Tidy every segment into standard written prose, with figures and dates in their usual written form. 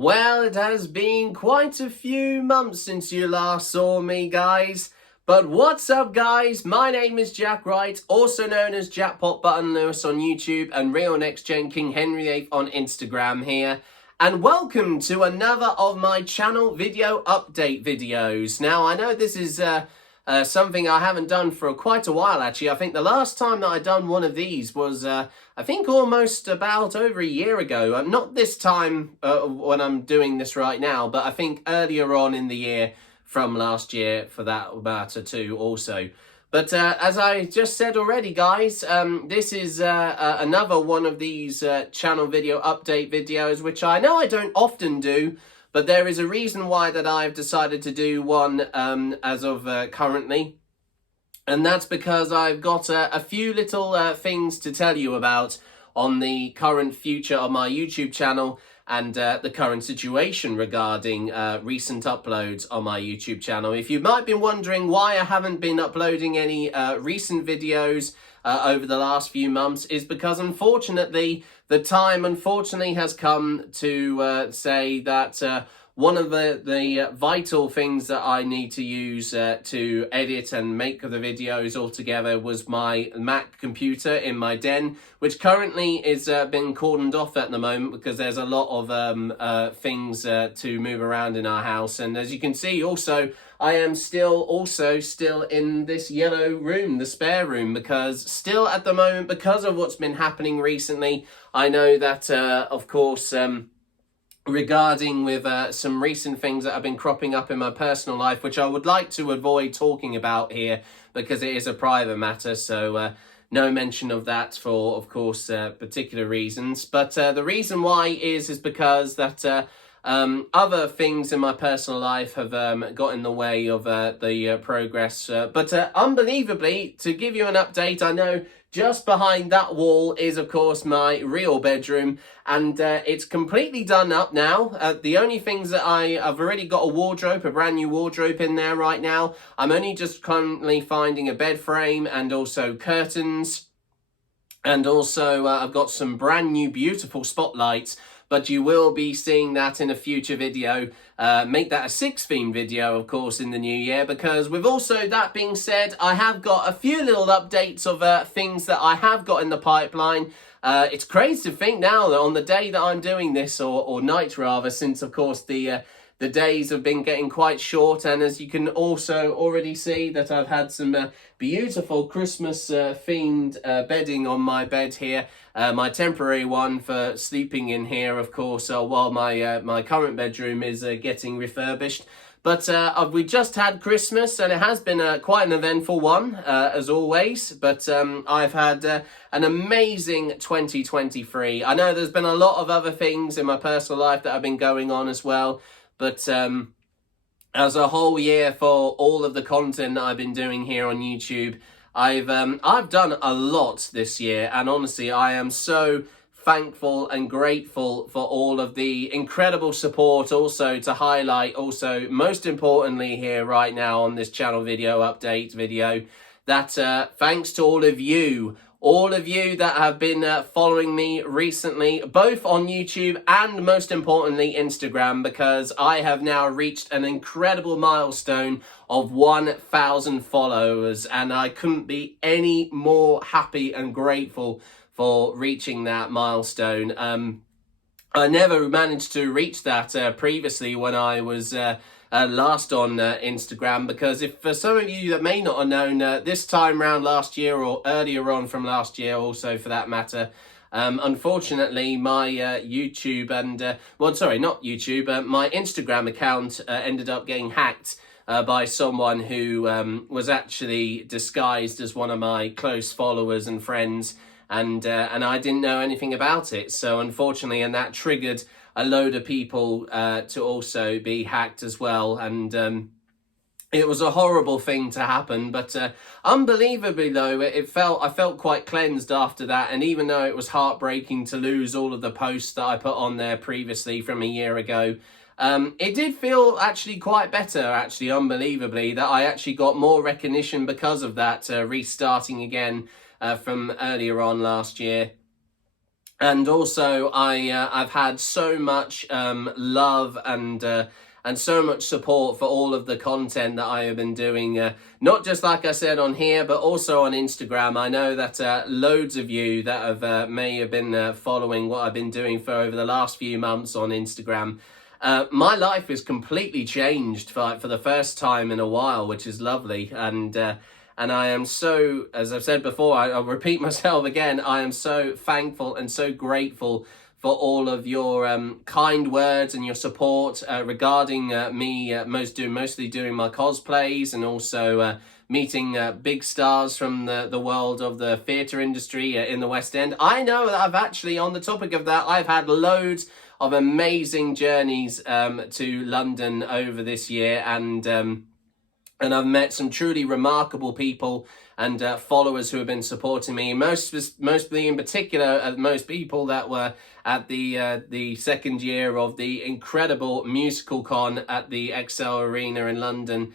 Well, it has been quite a few months since you last saw me, guys. But what's up, guys? My name is Jack Wright, also known as Jackpot Button Lewis on YouTube and Real Next Gen King Henry VIII on Instagram here. And welcome to another of my channel video update videos. Now, I know this is something I haven't done for quite a while, actually. I think the last time that I done one of these was, I think almost about over a year ago. Not this time when I'm doing this right now, but I think earlier on in the year from last year for that matter too also. But as I just said already, guys, this is another one of these channel video update videos, which I know I don't often do, but there is a reason why that I've decided to do one as of currently. And that's because I've got a few little things to tell you about on the current future of my YouTube channel and the current situation regarding recent uploads on my YouTube channel. If you might be wondering why I haven't been uploading any recent videos over the last few months, is because unfortunately the time has come to say that one of the vital things that I need to use to edit and make the videos all together was my Mac computer in my den, which currently is being cordoned off at the moment because there's a lot of things to move around in our house. And as you can see, also, I am still in this yellow room, the spare room, because still at the moment, because of what's been happening recently, I know that, of course, regarding with some recent things that have been cropping up in my personal life, which I would like to avoid talking about here because it is a private matter, so no mention of that for, of course, particular reasons. But the reason why is because that other things in my personal life have got in the way of the progress. But unbelievably, to give you an update, I know just behind that wall is, of course, my real bedroom, and it's completely done up now. The only things that I've already got a brand new wardrobe in there right now. I'm only just currently finding a bed frame and also curtains. And also I've got some brand new beautiful spotlights, but you will be seeing that in a future video. Make that a 6-theme video, of course, in the new year, because with also that being said, I have got a few little updates of things that I have got in the pipeline. It's crazy to think now that on the day that I'm doing this, or night rather, since of course the days have been getting quite short, and as you can also already see that I've had some beautiful Christmas themed bedding on my bed here, my temporary one for sleeping in here, of course, while my current bedroom is getting refurbished. But we just had Christmas, and it has been quite an eventful one, as always. But I've had an amazing 2023. I know there's been a lot of other things in my personal life that have been going on as well. But as a whole year for all of the content that I've been doing here on YouTube, I've done a lot this year, and honestly, I am so thankful and grateful for all of the incredible support. Also, to highlight, also most importantly here right now on this channel video update video, that thanks to all of you that have been following me recently, both on YouTube and most importantly Instagram, because I have now reached an incredible milestone of 1,000 followers, and I couldn't be any more happy and grateful for reaching that milestone. I never managed to reach that previously when I was last on Instagram, because if for some of you that may not have known, this time round last year, or earlier on from last year also for that matter, unfortunately my YouTube and my Instagram account ended up getting hacked by someone who was actually disguised as one of my close followers and friends, and I didn't know anything about it. So unfortunately, and that triggered a load of people to also be hacked as well, and it was a horrible thing to happen. But unbelievably though, I felt quite cleansed after that, and even though it was heartbreaking to lose all of the posts that I put on there previously from a year ago, it did feel actually quite better, actually, unbelievably, that I actually got more recognition because of that, restarting again from earlier on last year. And also I've had so much love and so much support for all of the content that I have been doing, not just like I said on here, but also on Instagram. I know that loads of you that have may have been following what I've been doing for over the last few months on Instagram. My life is completely changed for the first time in a while, which is lovely. And I am so, as I've said before, I'll repeat myself again, I am so thankful and so grateful for all of your kind words and your support regarding me mostly doing my cosplays, and also meeting big stars from the world of the theatre industry in the West End. I know that I've actually, on the topic of that, I've had loads of amazing journeys to London over this year, and I've met some truly remarkable people and followers who have been supporting me. Mostly in particular, most people that were at the second year of the incredible musical con at the Excel Arena in London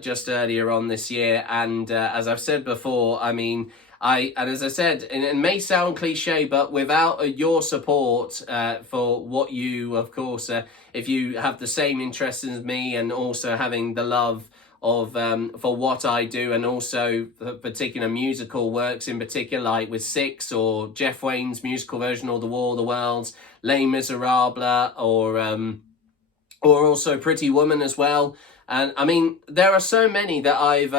just earlier on this year. And as I've said before, I mean, and as I said, and it may sound cliche, but without your support for what you, of course, if you have the same interests as me, and also having the love of for what I do, and also the particular musical works in particular, like with Six or Jeff Wayne's musical version, or The War of the Worlds, Les Miserables, or also Pretty Woman as well. And I mean, there are so many that I've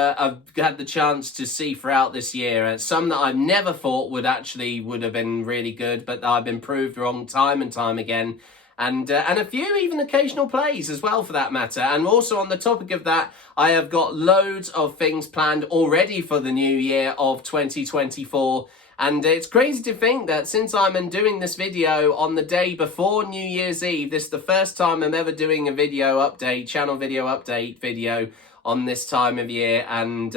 had the chance to see throughout this year. Some that I've never thought would have been really good, but I've been proved wrong time and time again. And a few even occasional plays as well, for that matter. And also on the topic of that, I have got loads of things planned already for the new year of 2024. And it's crazy to think that since I'm doing this video on the day before New Year's Eve, this is the first time I'm ever doing a video update, channel video update video on this time of year. And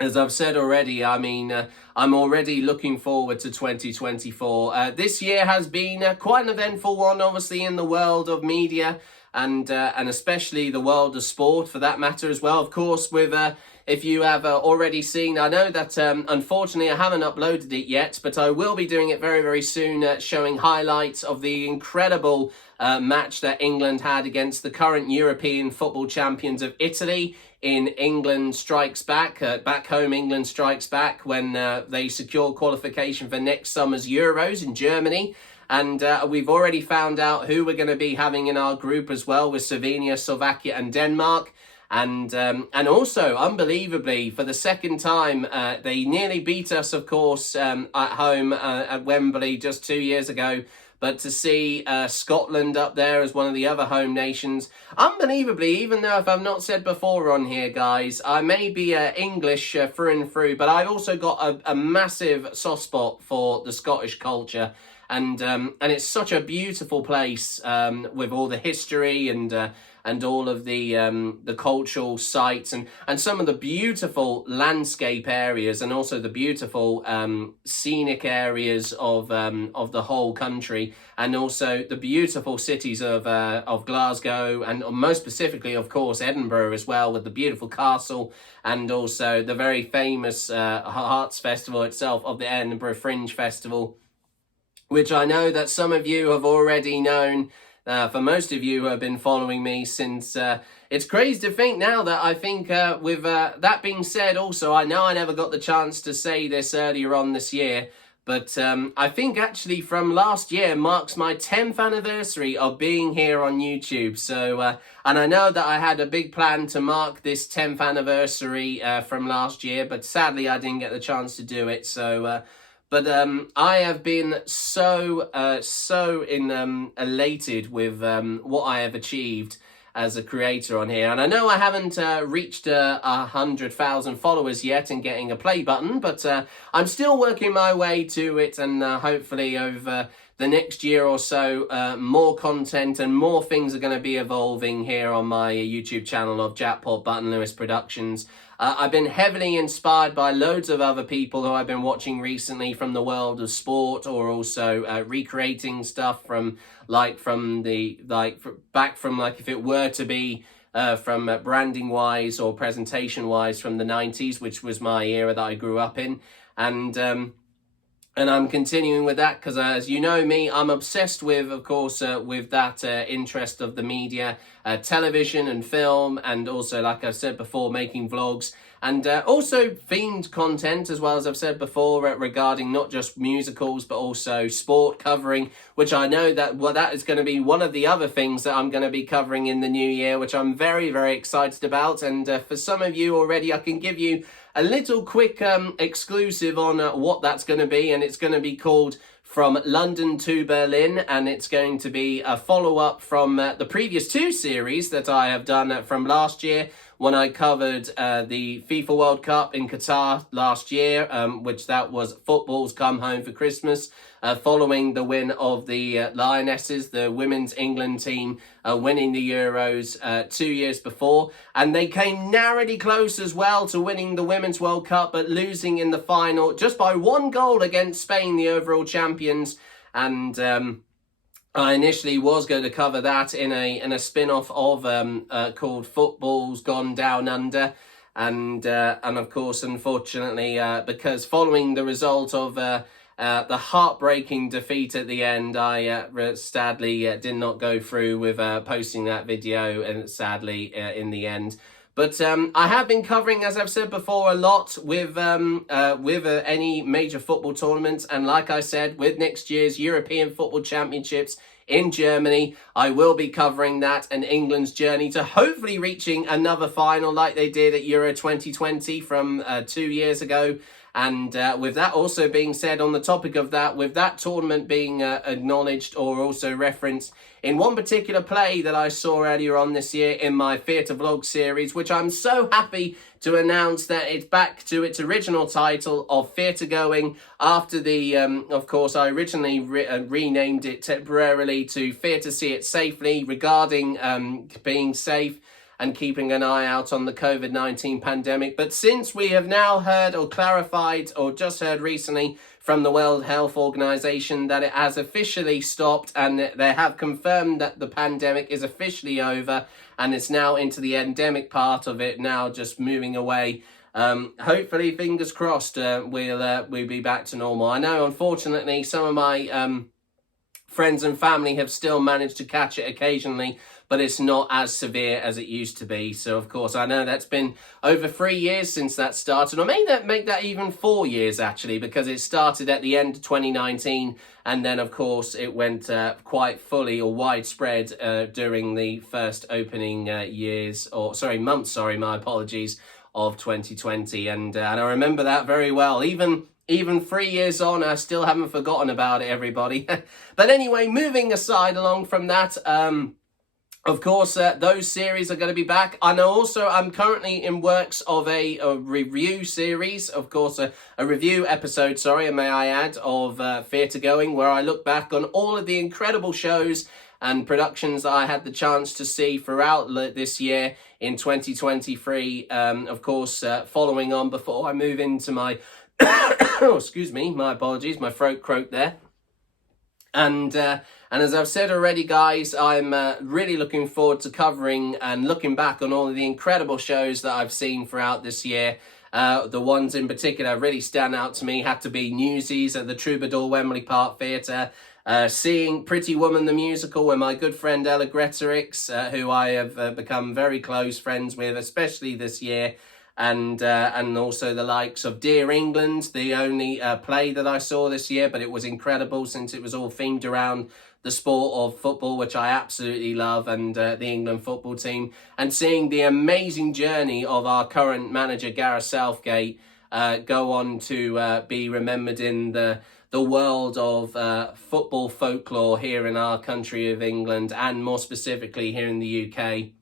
as I've said already, I mean, I'm already looking forward to 2024. This year has been quite an eventful one, obviously, in the world of media, and especially the world of sport, for that matter, as well. Of course, with if you have already seen, I know that unfortunately I haven't uploaded it yet, but I will be doing it very, very soon, showing highlights of the incredible match that England had against the current European football champions of Italy in England Strikes Back, back home England Strikes Back, when they secured qualification for next summer's Euros in Germany. And we've already found out who we're going to be having in our group as well, with Slovenia, Slovakia and Denmark. And also, unbelievably, for the second time, they nearly beat us, of course, at home at Wembley just 2 years ago. But to see Scotland up there as one of the other home nations, unbelievably, even though, if I've not said before on here, guys, I may be English through and through, but I've also got a massive soft spot for the Scottish culture. And it's such a beautiful place with all the history and all of the cultural sites and some of the beautiful landscape areas, and also the beautiful scenic areas of the whole country, and also the beautiful cities of Glasgow, and most specifically, of course, Edinburgh as well, with the beautiful castle, and also the very famous Hearts Festival itself, of the Edinburgh Fringe Festival, which I know that some of you have already known. For most of you who have been following me since, it's crazy to think now that I think with that being said, also, I know I never got the chance to say this earlier on this year, but I think actually from last year marks my 10th anniversary of being here on YouTube. So, and I know that I had a big plan to mark this 10th anniversary from last year, but sadly I didn't get the chance to do it. So, but I have been so elated with what I have achieved as a creator on here. And I know I haven't reached 100,000 followers yet and getting a play button, but I'm still working my way to it, and hopefully over the next year or so, more content and more things are going to be evolving here on my YouTube channel of Jackpot Button Lewis Productions. I've been heavily inspired by loads of other people who I've been watching recently from the world of sport, or also recreating stuff from back from if it were to be from branding wise or presentation wise from the 90s, which was my era that I grew up in. And And I'm continuing with that because, as you know me, I'm obsessed with, of course, with that interest of the media, television and film, and also, like I've said before, making vlogs, and also themed content, as well as I've said before, regarding not just musicals, but also sport covering, which I know that, well, that is going to be one of the other things that I'm going to be covering in the new year, which I'm very, very excited about. And for some of you already, I can give you a little quick exclusive on what that's going to be, and it's going to be called From London to Berlin, and it's going to be a follow-up from the previous two series that I have done from last year, when I covered the FIFA World Cup in Qatar last year, which that was Football's Come Home for Christmas, following the win of the Lionesses, the women's England team, winning the Euros 2 years before. And they came narrowly close as well to winning the Women's World Cup, but losing in the final just by 1 goal against Spain, the overall champions. And I initially was going to cover that in a spin-off of called Football's Gone Down Under, and of course, unfortunately, because following the result of the heartbreaking defeat at the end, I sadly did not go through with posting that video, and sadly in the end. But I have been covering, as I've said before, a lot with any major football tournaments. And like I said, with next year's European Football Championships in Germany, I will be covering that and England's journey to hopefully reaching another final like they did at Euro 2020 from 2 years ago. And with that also being said, on the topic of that, with that tournament being acknowledged or also referenced in one particular play that I saw earlier on this year in my theatre vlog series, which I'm so happy to announce that it's back to its original title of Theatre Going, after the, of course, I originally renamed it temporarily to Theatre See It Safely, regarding being safe and keeping an eye out on the COVID-19 pandemic. But since we have now heard or clarified or just heard recently from the World Health Organization that it has officially stopped, and they have confirmed that the pandemic is officially over and it's now into the endemic part of it, now just moving away. Hopefully, fingers crossed, we'll be back to normal. I know, unfortunately, some of my friends and family have still managed to catch it occasionally, but it's not as severe as it used to be. So, of course, I know that's been over 3 years since that started, or make that even 4 years, actually, because it started at the end of 2019, and then, of course, it went quite fully or widespread during the first opening months, my apologies, of 2020. And I remember that very well. Even 3 years on, I still haven't forgotten about it, everybody. But anyway, moving aside along from that, of course, those series are going to be back. And also, I'm currently in works of a review series, of course, a review episode, may I add, of Theatre Going, where I look back on all of the incredible shows and productions that I had the chance to see throughout this year in 2023. Of course, following on before I move into my... oh, excuse me, my apologies, my throat croaked there. And as I've said already, guys, I'm really looking forward to covering and looking back on all of the incredible shows that I've seen throughout this year. The ones in particular really stand out to me had to be Newsies at the Troubadour Wembley Park Theatre, seeing Pretty Woman the musical with my good friend Ella Gretorix, who I have become very close friends with, especially this year. And also the likes of Dear England, the only play that I saw this year, but it was incredible since it was all themed around the sport of football, which I absolutely love, and the England football team. And seeing the amazing journey of our current manager, Gareth Southgate, go on to be remembered in the world of football folklore here in our country of England, and more specifically here in the UK.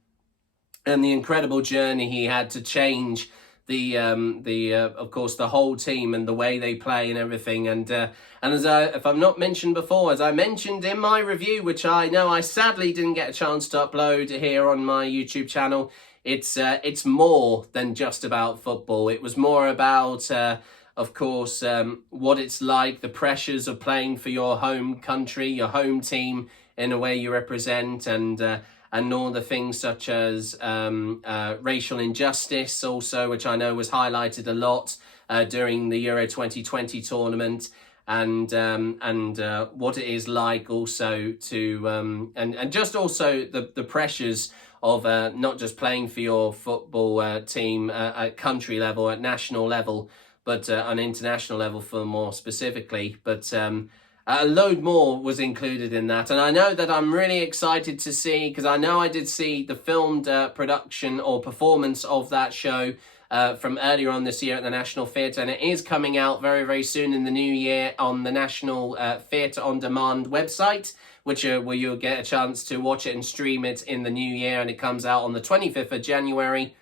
And the incredible journey he had to change of course, the whole team and the way they play and everything. And if I've not mentioned before, as I mentioned in my review, which I know I sadly didn't get a chance to upload here on my YouTube channel, it's more than just about football. It was more about, of course, what it's like, the pressures of playing for your home country, your home team in a way you represent, and all the things such as racial injustice also, which I know was highlighted a lot during the Euro 2020 tournament. and what it is like also to and just also the pressures of not just playing for your football team at country level, at national level, but on international level for more specifically. But a load more was included in that. And I know that I'm really excited to see, because I know I did see the filmed production or performance of that show from earlier on this year at the National Theatre, and it is coming out very, very soon in the new year on the National Theatre On Demand website, which where you'll get a chance to watch it and stream it in the new year, and it comes out on the 25th of January.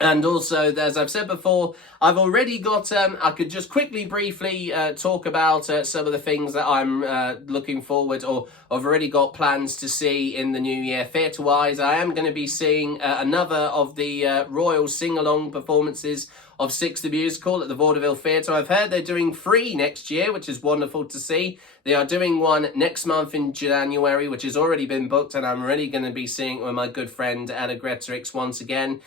And also, as I've said before, I've already got, I could just quickly, briefly talk about some of the things that I'm looking forward, or I've already got plans to see in the new year. Theatre-wise, I am going to be seeing another of the Royal sing-along performances of Six the Musical at the Vaudeville Theatre. I've heard they're doing 3 next year, which is wonderful to see. They are doing one next month in January, which has already been booked, and I'm really going to be seeing it with my good friend Ella Gretorix once again.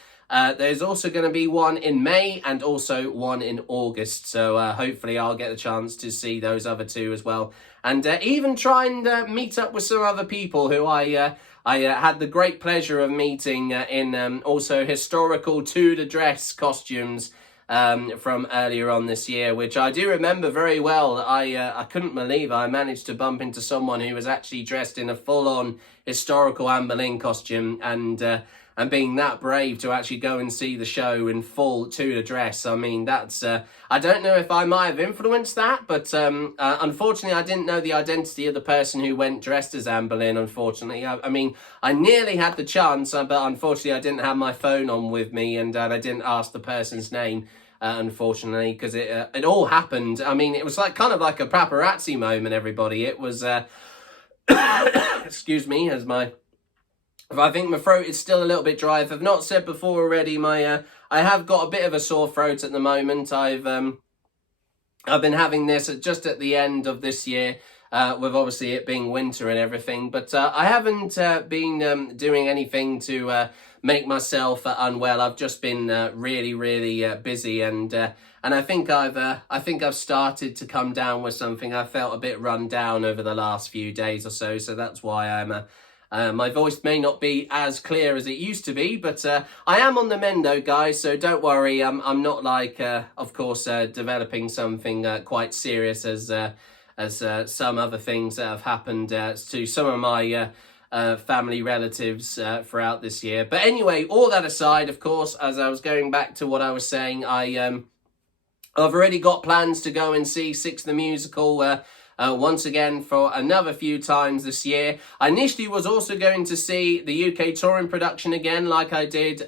There's also going to be one in May and also one in August. So hopefully I'll get the chance to see those other 2 as well. And even try and meet up with some other people who I had the great pleasure of meeting in also historical Tudor dress costumes from earlier on this year, which I do remember very well. I couldn't believe I managed to bump into someone who was actually dressed in a full-on historical Anne Boleyn costume, and being that brave to actually go and see the show in full Tudor dress. I mean, that's, I don't know if I might have influenced that, but unfortunately I didn't know the identity of the person who went dressed as Anne Boleyn, unfortunately. I mean, I nearly had the chance, but unfortunately I didn't have my phone on with me, and I didn't ask the person's name, unfortunately, because it all happened. I mean, it was like kind of like a paparazzi moment, everybody. It was, excuse me, as I think my throat is still a little bit dry. If I've not said before already, I have got a bit of a sore throat at the moment. I've been having this just at the end of this year, with obviously it being winter and everything. But I haven't been doing anything to make myself unwell. I've just been really, really busy, and I think I've started to come down with something. I felt a bit run down over the last few days or so, so that's why I'm. My voice may not be as clear as it used to be, but I am on the mend though, guys, so don't worry. I'm not like, of course, developing something quite serious as some other things that have happened to some of my family relatives throughout this year. But anyway, all that aside, of course, as I was going back to what I was saying, I've already got plans to go and see Six the Musical once again for another few times this year. I initially was also going to see the UK touring production again, like I did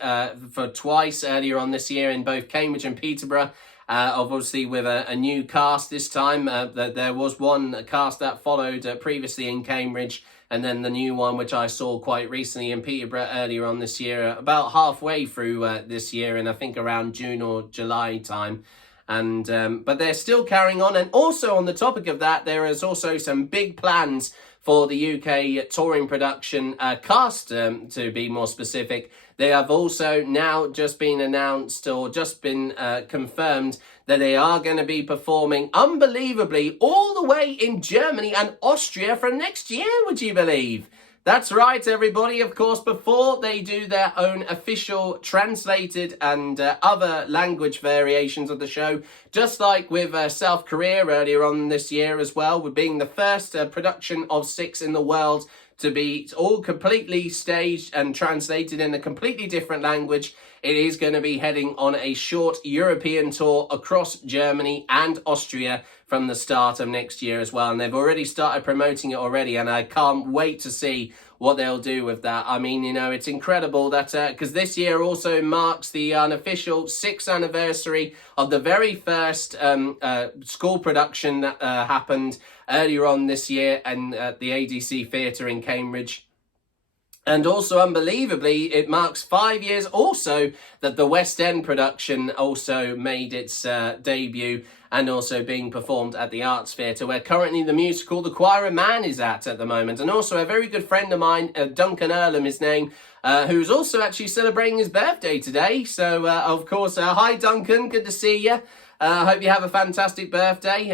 for twice earlier on this year in both Cambridge and Peterborough. Obviously with a new cast this time. There was one cast that followed previously in Cambridge, and then the new one which I saw quite recently in Peterborough earlier on this year, about halfway through this year, and I think around June or July time. And but they're still carrying on. And also on the topic of that, there is also some big plans for the UK touring production cast, to be more specific. They have also now just been announced, or just been confirmed, that they are going to be performing unbelievably all the way in Germany and Austria from next year, would you believe? That's right, everybody. Of course, before they do their own official translated and other language variations of the show, just like with South Korea earlier on this year as well, with being the first production of Six in the world to be all completely staged and translated in a completely different language. It is going to be heading on a short European tour across Germany and Austria from the start of next year as well. And they've already started promoting it already, and I can't wait to see what they'll do with that. I mean, you know, it's incredible that, because this year also marks the unofficial 6th anniversary of the very first school production that happened earlier on this year and at the ADC Theatre in Cambridge. And also, unbelievably, it marks 5 years also that the West End production also made its debut, and also being performed at the Arts Theatre, where currently the musical The Choir of Man is at the moment. And also a very good friend of mine, Duncan Earlham, his name, who's also actually celebrating his birthday today. So, of course, hi Duncan, good to see you. I hope you have a fantastic birthday.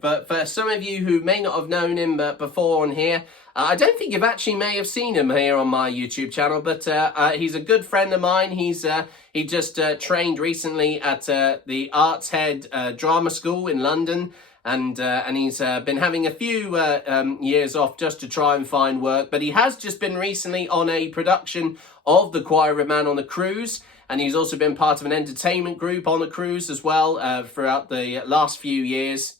But for some of you who may not have known him before on here, I don't think you've actually may have seen him here on my YouTube channel, but he's a good friend of mine. He just trained recently at the Arts Head Drama School in London. And he's been having a few years off just to try and find work. But he has just been recently on a production of The Choir of Man on a cruise. And he's also been part of an entertainment group on the cruise as well throughout the last few years.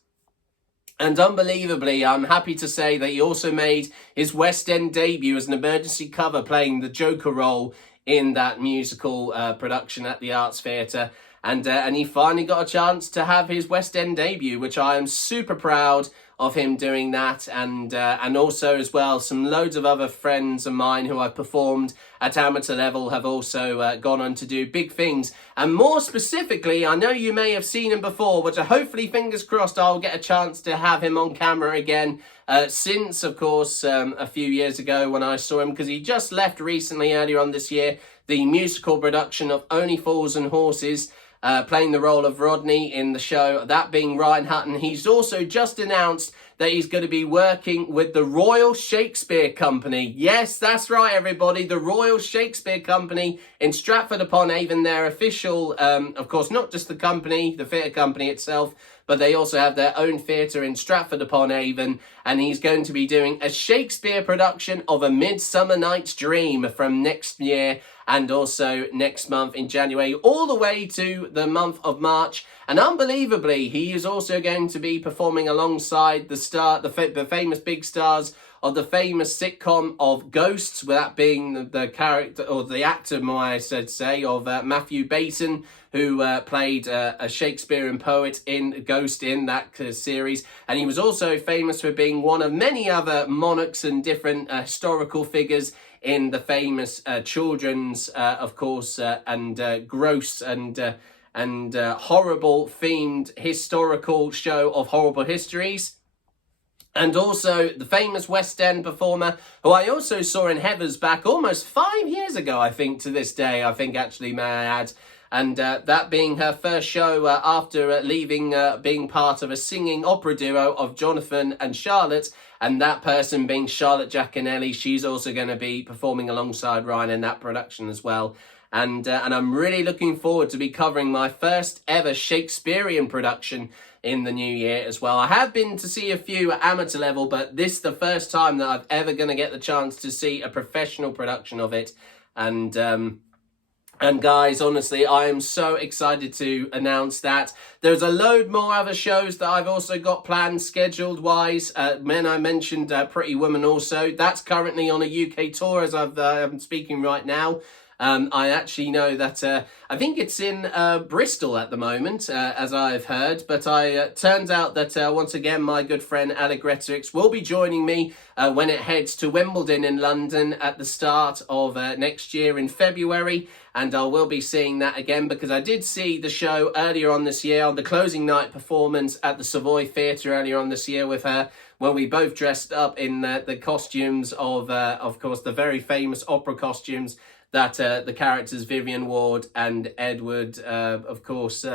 And unbelievably, I'm happy to say that he also made his West End debut as an emergency cover playing the Joker role in that musical production at the Arts Theatre. And he finally got a chance to have his West End debut, which I am super proud of him doing that. And also as well, some loads of other friends of mine who I've performed at amateur level have also gone on to do big things. And more specifically, I know you may have seen him before, but hopefully, fingers crossed, I'll get a chance to have him on camera again. Since, of course, a few years ago when I saw him, because he just left recently, earlier on this year, the musical production of Only Fools and Horses, playing the role of Rodney in the show, that being Ryan Hutton. He's also just announced that he's going to be working with the Royal Shakespeare Company. Yes, that's right, everybody. The Royal Shakespeare Company in Stratford-upon-Avon, their official, of course, not just the company, the theatre company itself, but they also have their own theatre in Stratford-upon-Avon, and he's going to be doing a Shakespeare production of A Midsummer Night's Dream from next year, and also next month in January, all the way to the month of March. And unbelievably, he is also going to be performing alongside the famous big stars of the famous sitcom of Ghosts, with that being the character, or the actor, more I should say, of Matthew Baton, who played a Shakespearean poet in Ghost in that series. And he was also famous for being one of many other monarchs and different historical figures in the famous children's, of course, and gross and horrible themed historical show of Horrible Histories. And also the famous West End performer, who I also saw in Heathers back almost 5 years ago, I think, to this day, I think, actually, may I add. And that being her first show after leaving being part of a singing opera duo of Jonathan and Charlotte, and that person being Charlotte Giaconelli. She's also going to be performing alongside Ryan in that production as well. And I'm really looking forward to be covering my first ever Shakespearean production in the new year as well. I have been to see a few at amateur level, but this is the first time that I've ever going to get the chance to see a professional production of it. And guys, honestly, I am so excited to announce that. There's a load more other shows that I've also got planned, scheduled-wise. Men, I mentioned Pretty Woman also. That's currently on a UK tour as I'm speaking right now. I actually know that I think it's in Bristol at the moment, as I've heard. But turns out that once again, my good friend Allegretics will be joining me when it heads to Wimbledon in London at the start of next year in February. And I will be seeing that again, because I did see the show earlier on this year on the closing night performance at the Savoy Theatre earlier on this year with her, where we both dressed up in the costumes of course, the very famous opera costumes that the characters Vivian Ward and Edward, of course,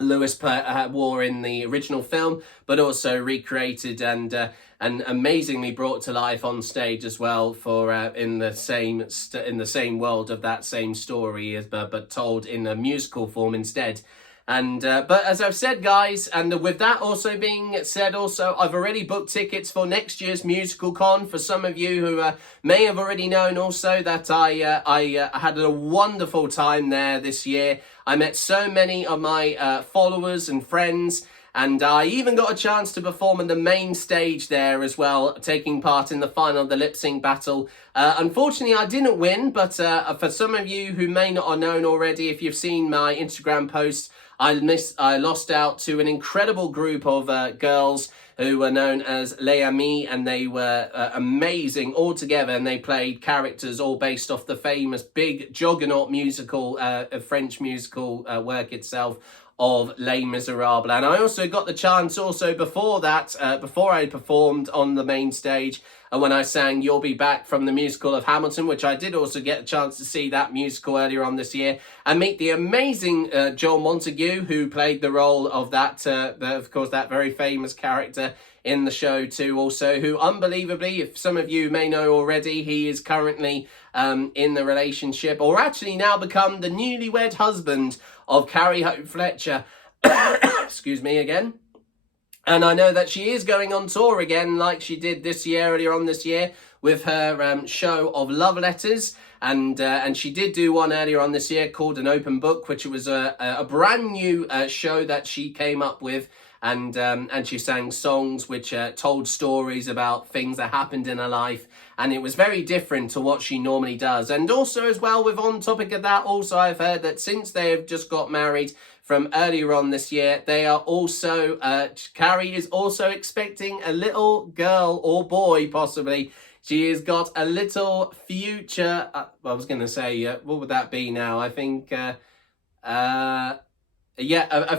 Lewis wore in the original film, but also recreated and amazingly brought to life on stage as well for in the same world of that same story, but told in a musical form instead. And but as I've said, guys, and with that also being said, also I've already booked tickets for next year's musical con. For some of you who may have already known also that I had a wonderful time there this year. I met so many of my followers and friends, and I even got a chance to perform on the main stage there as well, taking part in the final of the lip sync battle. Unfortunately, I didn't win, but for some of you who may not have known already, if you've seen my Instagram posts, I lost out to an incredible group of girls who were known as Les Amis, and they were amazing all together, and they played characters all based off the famous big juggernaut musical, French musical work itself of Les Miserables. And I also got the chance also before that, before I performed on the main stage, and when I sang You'll Be Back from the musical of Hamilton, which I did also get a chance to see that musical earlier on this year, and meet the amazing Joel Montague, who played the role of that, of course, that very famous character in the show too, also, who unbelievably, if some of you may know already, he is currently in the relationship, or actually now become the newlywed husband of Carrie Hope Fletcher. Excuse me again. And I know that she is going on tour again, like she did this year, earlier on this year, with her show of love letters. And she did do one earlier on this year called An Open Book, which was a brand new show that she came up with. And she sang songs which told stories about things that happened in her life. And it was very different to what she normally does. And also as well, with on topic of that, also I've heard that since they have just got married from earlier on this year, they are also, Carrie is also expecting a little girl or boy, possibly. She has got a little future, I was going to say, what would that be now? I think, a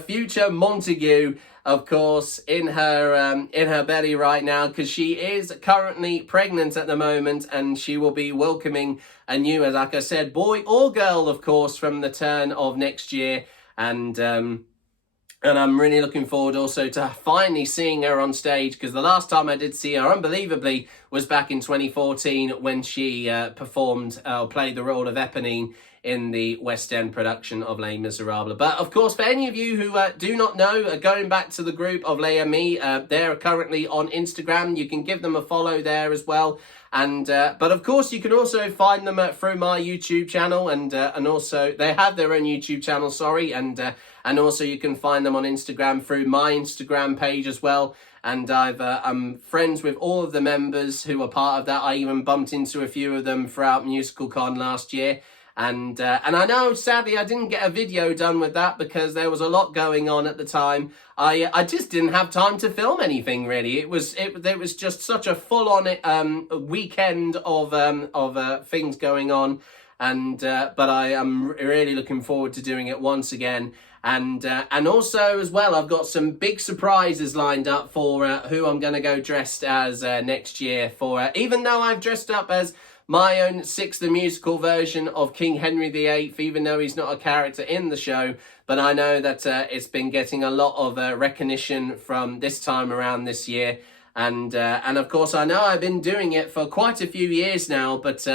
future Montague, of course, in her belly right now, because she is currently pregnant at the moment, and she will be welcoming a new, as like I said, boy or girl, of course, from the turn of next year. And I'm really looking forward also to finally seeing her on stage, because the last time I did see her, unbelievably, was back in 2014 when she performed or played the role of Eponine in the West End production of Les Miserables. But of course, for any of you who do not know, going back to the group of Les Amis, they're currently on Instagram. You can give them a follow there as well. And but of course, you can also find them through my YouTube channel, and also they have their own YouTube channel. Sorry, and also you can find them on Instagram through my Instagram page as well. And I'm friends with all of the members who are part of that. I even bumped into a few of them throughout MusicalCon last year. And I know, sadly, I didn't get a video done with that because there was a lot going on at the time. I just didn't have time to film anything, really. It was just such a full-on weekend of things going on. And but I am really looking forward to doing it once again. And also as well, I've got some big surprises lined up for who I'm going to go dressed as next year. For even though I've dressed up as my own Six the Musical version of King Henry VIII, even though he's not a character in the show, but I know that it's been getting a lot of recognition from this time around this year. And of course, I know I've been doing it for quite a few years now, but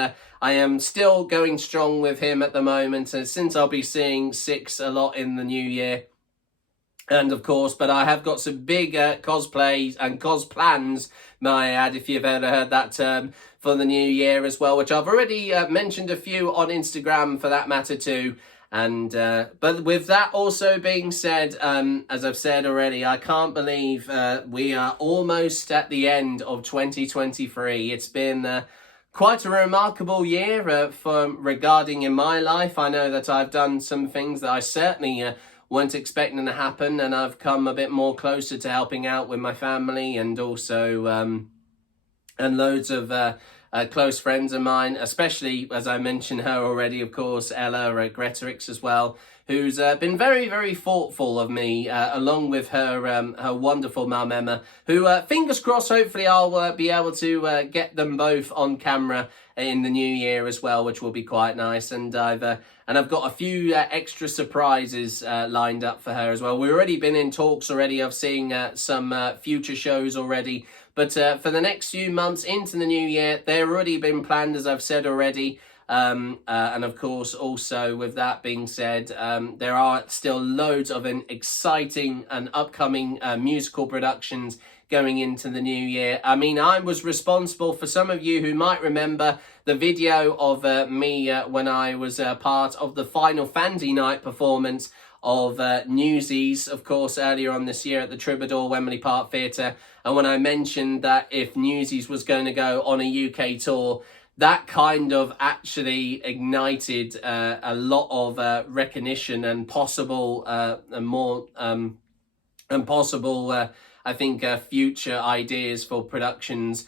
I am still going strong with him at the moment, and since I'll be seeing Six a lot in the new year. And of course, but I have got some big cosplays and cosplans, may I add, if you've ever heard that term, for the new year as well, which I've already mentioned a few on Instagram for that matter too. And but with that also being said, as I've said already, I can't believe we are almost at the end of 2023. It's been quite a remarkable year regarding in my life. I know that I've done some things that I certainly weren't expecting to happen, and I've come a bit more closer to helping out with my family, and also and loads of close friends of mine, especially, as I mentioned her already, of course, Ella Gretorix as well, who's been very, very thoughtful of me, along with her her wonderful mum Emma, who, fingers crossed, hopefully I'll be able to get them both on camera in the new year as well, which will be quite nice. And I've got a few extra surprises lined up for her as well. We've already been in talks already of seeing some future shows already. But for the next few months into the new year, they've already been planned, as I've said already. And of course, also with that being said, there are still loads of exciting and upcoming musical productions going into the new year. I mean, I was responsible, for some of you who might remember the video of me when I was part of the final Fandy Night performance of Newsies, of course, earlier on this year at the Troubadour Wembley Park Theatre. And when I mentioned that if Newsies was going to go on a UK tour, that kind of actually ignited a lot of recognition and possible I think future ideas for productions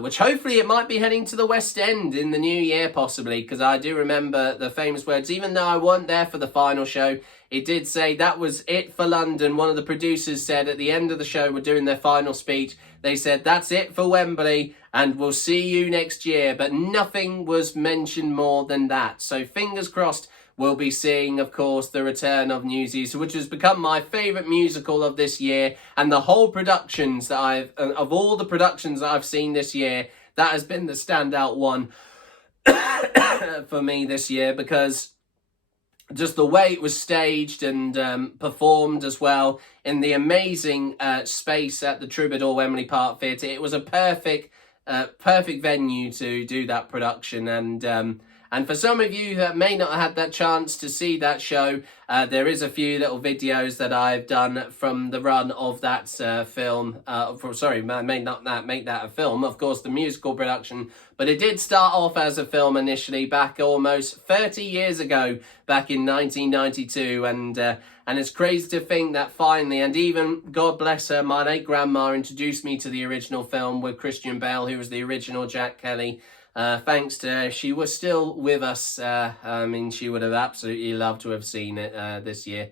which hopefully it might be heading to the West End in the new year, possibly, because I do remember the famous words, even though I wasn't there for the final show, it did say that was it for London. One of the producers said at the end of the show, we're doing their final speech, they said, that's it for Wembley, and we'll see you next year, but nothing was mentioned more than that. So fingers crossed, we'll be seeing, of course, the return of Newsies, which has become my favourite musical of this year. And the whole productions that of all the productions that I've seen this year, that has been the standout one for me this year, because just the way it was staged and performed as well in the amazing space at the Troubadour Wembley Park Theatre. It was a perfect venue to do that production. And for some of you that may not have had that chance to see that show, there is a few little videos that I've done from the run of that film. Sorry, I may not make that a film, of course, the musical production. But it did start off as a film initially back almost 30 years ago, back in 1992. And it's crazy to think that finally, and even, God bless her, my late grandma introduced me to the original film with Christian Bale, who was the original Jack Kelly. Thanks to her, she was still with us. I mean, she would have absolutely loved to have seen it this year.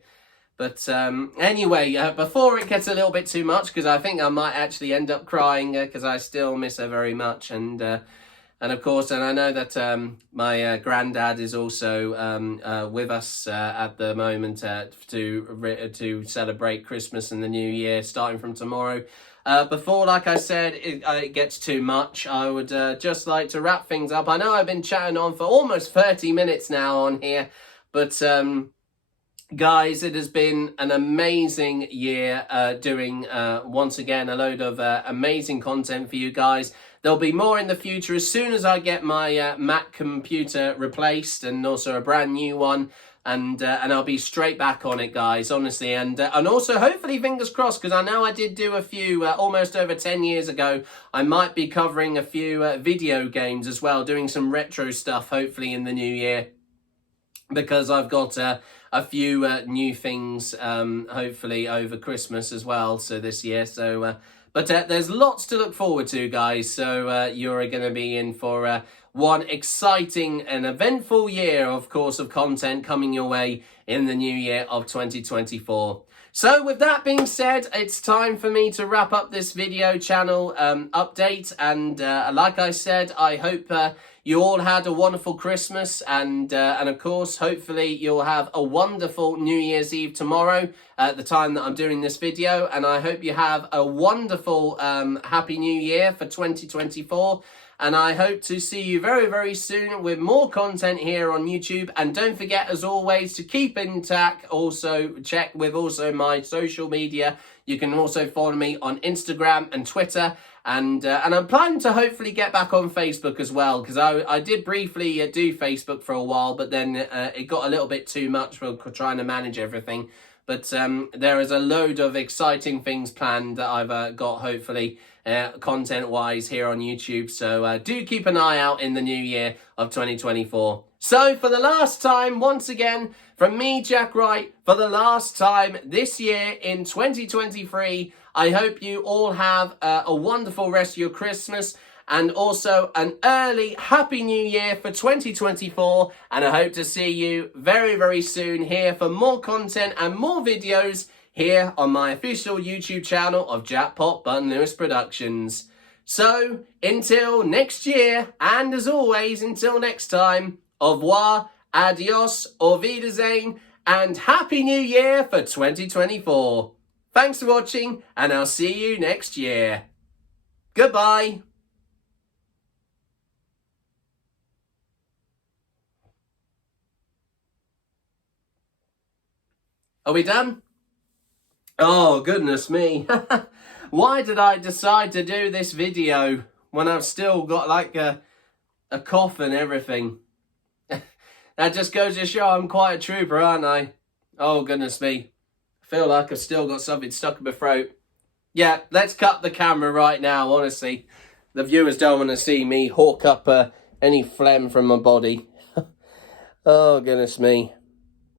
But anyway, before it gets a little bit too much, because I think I might actually end up crying, because I still miss her very much. And of course, and I know that my granddad is also with us at the moment to celebrate Christmas and the New Year, starting from tomorrow. Before, like I said, it gets too much, I would just like to wrap things up. I know I've been chatting on for almost 30 minutes now on here, but guys, it has been an amazing year doing, once again, a load of amazing content for you guys. There'll be more in the future as soon as I get my Mac computer replaced, and also a brand new one. And I'll be straight back on it, guys, honestly. And also, hopefully, fingers crossed, because I know I did do a few almost over 10 years ago. I might be covering a few video games as well, doing some retro stuff, hopefully, in the new year. Because I've got a few new things, hopefully, over Christmas as well, so this year. So, but there's lots to look forward to, guys. So you're going to be in for one exciting and eventful year, of course, of content coming your way in the new year of 2024. So with that being said, it's time for me to wrap up this video channel update. And like I said, I hope you all had a wonderful Christmas, and of course, hopefully you'll have a wonderful New Year's Eve tomorrow at the time that I'm doing this video. And I hope you have a wonderful Happy New Year for 2024. And I hope to see you very, very soon with more content here on YouTube. And don't forget, as always, to keep intact. Also, check with also my social media. You can also follow me on Instagram and Twitter. And I'm planning to hopefully get back on Facebook as well, because I did briefly do Facebook for a while, but then it got a little bit too much for trying to manage everything. But there is a load of exciting things planned that I've got, hopefully, content-wise here on YouTube. So do keep an eye out in the new year of 2024. So for the last time, once again, from me, Jack Wright, for the last time this year in 2023, I hope you all have a wonderful rest of your Christmas, and also an early Happy New Year for 2024. And I hope to see you very, very soon here for more content and more videos here on my official YouTube channel of Jackpot Button Lewis Productions. So, until next year, and as always, until next time, au revoir, adios, auf Wiedersehen, and Happy New Year for 2024. Thanks for watching, and I'll see you next year. Goodbye. Are we done? Oh, goodness me. Why did I decide to do this video when I've still got like a cough and everything? That just goes to show I'm quite a trooper, aren't I? Oh, goodness me. I feel like I've still got something stuck in my throat. Yeah, let's cut the camera right now, honestly. The viewers don't want to see me hawk up any phlegm from my body. Oh, goodness me.